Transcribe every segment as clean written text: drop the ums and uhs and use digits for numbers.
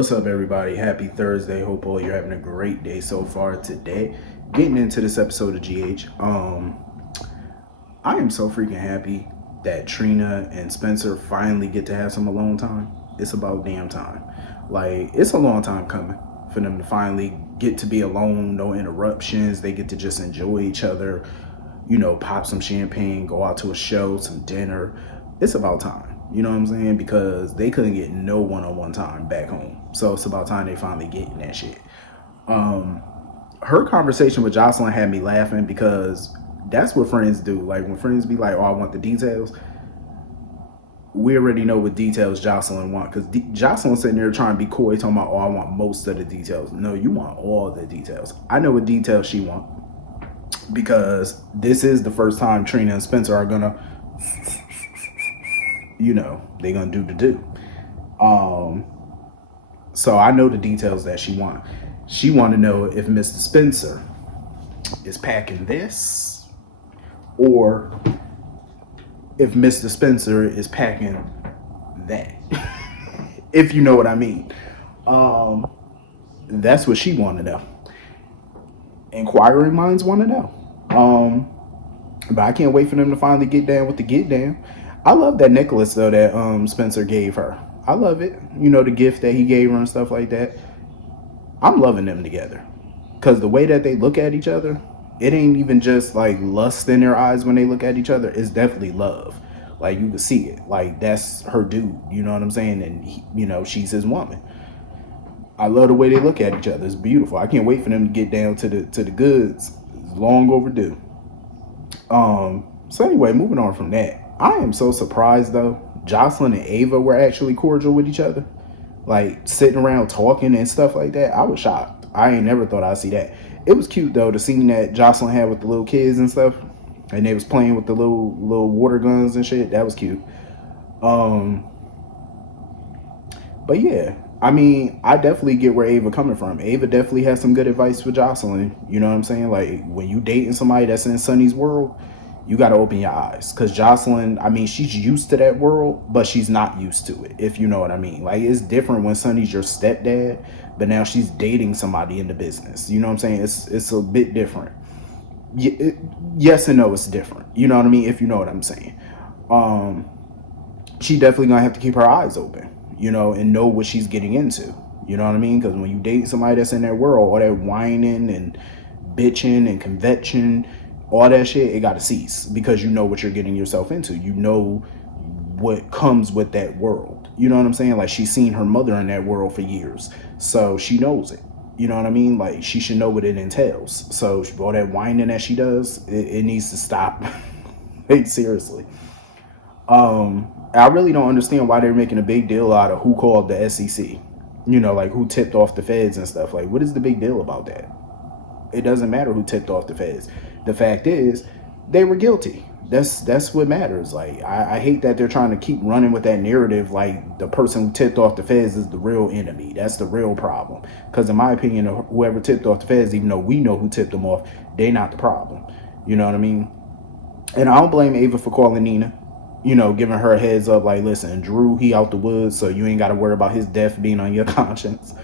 What's up, everybody? Happy Thursday. Hope all you're having a great day so far today. Getting into this episode of GH. I am so freaking happy that Trina and Spencer finally get to have some alone time. It's about damn time. Like, it's a long time coming for them to finally get to be alone, no interruptions. They get to just enjoy each other, pop some champagne, go out to a show, some dinner. It's about time. You know what I'm saying? Because they couldn't get no one-on-one time back home. So it's about time they finally getting that shit. Her conversation with Jocelyn had me laughing because that's what friends do. Like when friends be like, "Oh, I want the details." We already know what details Jocelyn want because Jocelyn's sitting there trying to be coy, talking about, "Oh, I want most of the details." No, you want all the details. I know what details she want because this is the first time Trina and Spencer are gonna, they're gonna do the do. So I know the details that she want. She want to know if Mr. Spencer is packing this or if Mr. Spencer is packing that. If you know what I mean. That's what she want to know. Inquiring minds want to know. But I can't wait for them to finally get down with the get down. I love that necklace though that Spencer gave her. I love it. The gift that he gave her and stuff like that. I'm loving them together. Because the way that they look at each other, it ain't even just like lust in their eyes when they look at each other. It's definitely love. Like you can see it. Like that's her dude. You know what I'm saying? And she's his woman. I love the way they look at each other. It's beautiful. I can't wait for them to get down to the goods. It's long overdue. So anyway, moving on from that. I am so surprised though. Jocelyn and Ava were actually cordial with each other. Like sitting around talking and stuff like that. I was shocked. I ain't never thought I'd see that. It was cute though, the scene that Jocelyn had with the little kids and stuff. And they was playing with the little water guns and shit. That was cute. But yeah, I mean, I definitely get where Ava coming from. Ava definitely has some good advice for Jocelyn. You know what I'm saying? Like when you dating somebody that's in Sonny's world, you got to open your eyes. Because Jocelyn, I mean, she's used to that world, but she's not used to it, if you know what I mean. Like it's different when Sonny's your stepdad, but now she's dating somebody in the business. You know what I'm saying? It's a bit different. Yes and no, it's different. You know what I mean? If you know what I'm saying. She definitely gonna have to keep her eyes open, and know what she's getting into. You know what I mean? Because when you date somebody that's in that world, all that whining and bitching and convention, all that shit, it gotta cease because you know what you're getting yourself into. You know what comes with that world. You know what I'm saying? Like she's seen her mother in that world for years, so she knows it. You know what I mean? Like she should know what it entails. So all that whining that she does, it needs to stop. Hey, seriously. I really don't understand why they're making a big deal out of who called the SEC. Like who tipped off the feds and stuff. Like, what is the big deal about that? It doesn't matter who tipped off the feds. The fact is, they were guilty. That's what matters. Like, I hate that they're trying to keep running with that narrative like the person who tipped off the feds is the real enemy. That's the real problem. Because in my opinion, whoever tipped off the feds, even though we know who tipped them off, they not the problem. You know what I mean? And I don't blame Ava for calling Nina. Giving her a heads up like, listen, Drew, he out the woods, so you ain't got to worry about his death being on your conscience.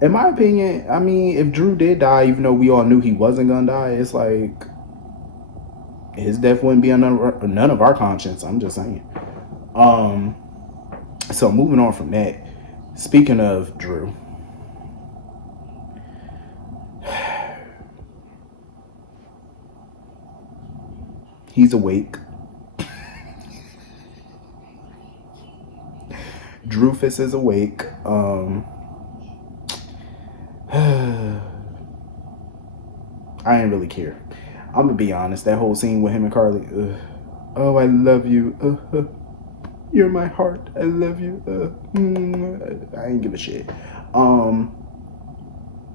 In my opinion, I mean, if Drew did die, even though we all knew he wasn't gonna die, it's like his death wouldn't be on none of our conscience. I'm just saying. So moving on from that, speaking of Drew, he's awake. Drufus is awake. I ain't really care. I'm gonna be honest. That whole scene with him and Carly. Oh, I love you. You're my heart. I love you. I ain't give a shit.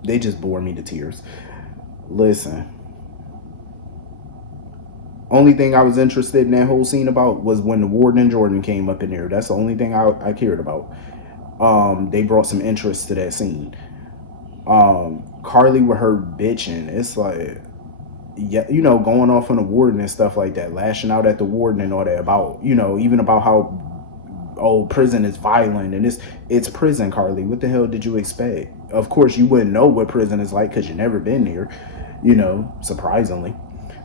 They just bore me to tears. Listen. Only thing I was interested in that whole scene about was when the Warden and Jordan came up in there. That's the only thing I cared about. They brought some interest to that scene. Carly with her bitching. It's like, yeah, going off on the Warden and stuff like that, lashing out at the Warden and all that about, even about how oh, prison is violent and it's prison, Carly. What the hell did you expect? Of course, you wouldn't know what prison is like because you've never been there, surprisingly.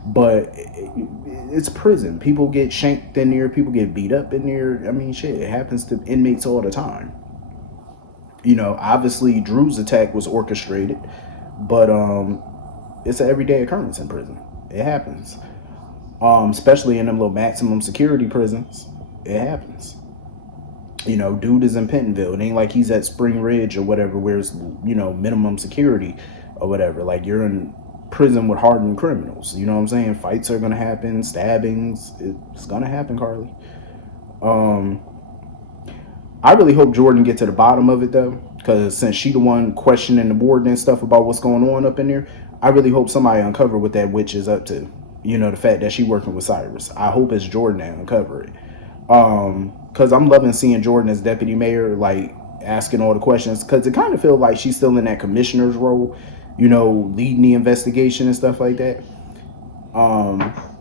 But it's prison. People get shanked in there. People get beat up in there. I mean, shit, it happens to inmates all the time. Obviously Drew's attack was orchestrated, but it's an everyday occurrence in prison. It happens. Especially in them little maximum security prisons. It happens. Dude is in Pentonville. It ain't like he's at Spring Ridge or whatever, where it's, minimum security or whatever. Like, you're in prison with hardened criminals. You know what I'm saying? Fights are going to happen, stabbings. It's going to happen, Carly. I really hope Jordan get to the bottom of it, though, because since she the one questioning the board and stuff about what's going on up in there, I really hope somebody uncover what that witch is up to. The fact that she working with Cyrus. I hope it's Jordan that uncover it. Because I'm loving seeing Jordan as deputy mayor, like, asking all the questions, because it kind of feels like she's still in that commissioner's role, leading the investigation and stuff like that.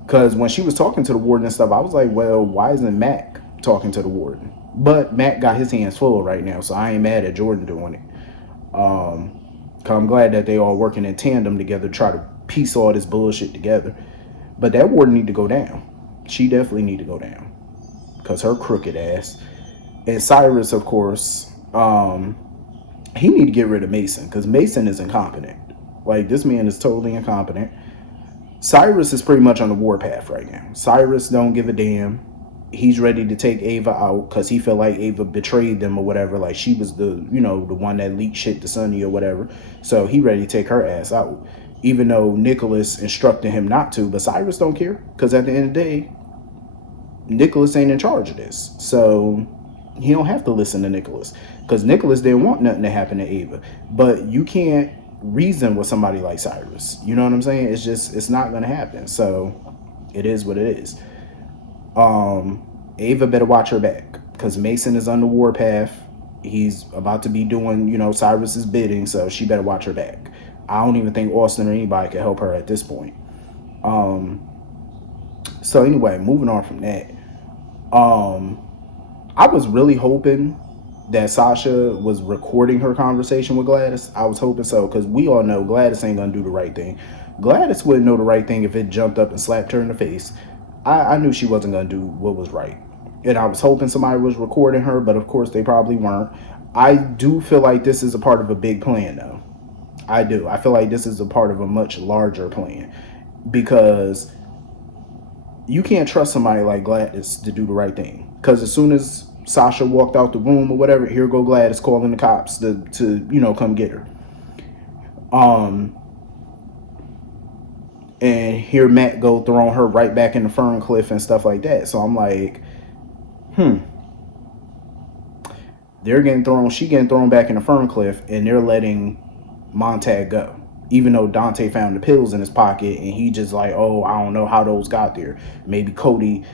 Because when she was talking to the warden and stuff, I was like, well, why isn't Mac talking to the warden? But Mac got his hands full right now, so I ain't mad at Jordan doing it. Cause I'm glad that they all working in tandem together to try to piece all this bullshit together. But that warden need to go down. She definitely need to go down, cause her crooked ass. And Cyrus, of course, he need to get rid of Mason, cause Mason is incompetent. Like, this man is totally incompetent. Cyrus is pretty much on the warpath right now. Cyrus don't give a damn. He's ready to take Ava out because he felt like Ava betrayed them or whatever. Like, she was the one that leaked shit to Sonny or whatever. So he ready to take her ass out, even though Nicholas instructed him not to. But Cyrus don't care, because at the end of the day, Nicholas ain't in charge of this. So he don't have to listen to Nicholas, because Nicholas didn't want nothing to happen to Ava. But you can't reason with somebody like Cyrus. You know what I'm saying? It's not going to happen. So it is what it is. Ava better watch her back, because Mason is on the warpath. He's about to be doing, Cyrus's bidding, so she better watch her back. I don't even think Austin or anybody can help her at this point. So anyway, moving on from that. I was really hoping that Sasha was recording her conversation with Gladys. I was hoping so, because we all know Gladys ain't gonna do the right thing. Gladys wouldn't know the right thing if it jumped up and slapped her in the face. I knew she wasn't going to do what was right. And I was hoping somebody was recording her, but of course they probably weren't. I do feel like this is a part of a big plan, though. I do. I feel like this is a part of a much larger plan, because you can't trust somebody like Gladys to do the right thing. Because as soon as Sasha walked out the room or whatever, here go Gladys calling the cops to come get her. And hear Matt go throwing her right back in the Ferncliff and stuff like that. So I'm like, she getting thrown back in the Ferncliff, and they're letting Montag go. Even though Dante found the pills in his pocket, and he just like, oh, I don't know how those got there. Maybe Cody,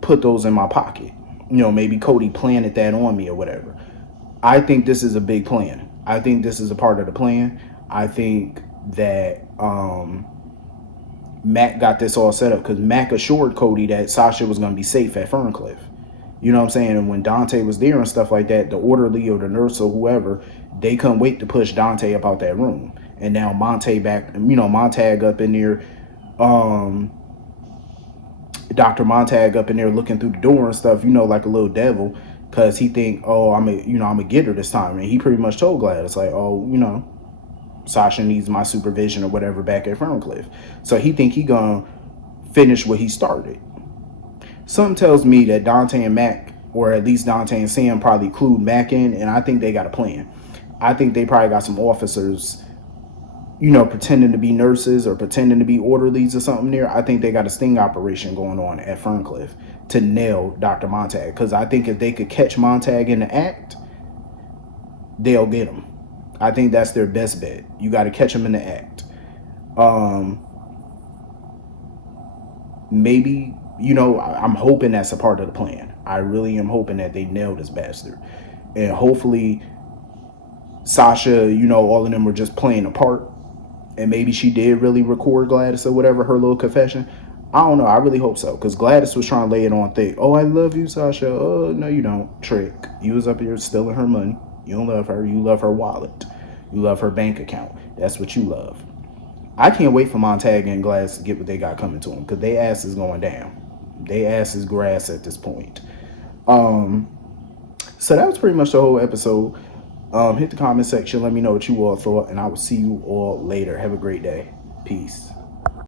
put those in my pocket. Maybe Cody planted that on me or whatever. I think this is a big plan. I think this is a part of the plan. I think that Mac got this all set up, because Mac assured Cody that Sasha was going to be safe at Ferncliff. You know what I'm saying? And when Dante was there and stuff like that, the orderly or the nurse or whoever, they couldn't wait to push Dante up out that room. And now Montag up in there, Dr. Montag up in there looking through the door and stuff, like a little devil, because he think, oh, I'm gonna get her this time. And he pretty much told Gladys, like, oh, Sasha needs my supervision or whatever back at Ferncliff. So he think he gonna finish what he started. Something tells me that Dante and Mac, or at least Dante and Sam, probably clued Mac in, and I think they got a plan. I think they probably got some officers, pretending to be nurses or pretending to be orderlies or something there. I think they got a sting operation going on at Ferncliff to nail Dr. Montag, because I think if they could catch Montag in the act, they'll get him. I think that's their best bet. You got to catch him in the act. Maybe, I'm hoping that's a part of the plan. I really am hoping that they nailed this bastard. And hopefully Sasha, all of them were just playing a part. And maybe she did really record Gladys or whatever, her little confession. I don't know. I really hope so. Because Gladys was trying to lay it on thick. Oh, I love you, Sasha. Oh, no, you don't. Trick. You was up here stealing her money. You don't love her. You love her wallet. You love her bank account. That's what you love. I can't wait for Montag and Gladys to get what they got coming to them. Because they ass is going down. They ass is grass at this point. So that was pretty much the whole episode. Hit the comment section. Let me know what you all thought. And I will see you all later. Have a great day. Peace.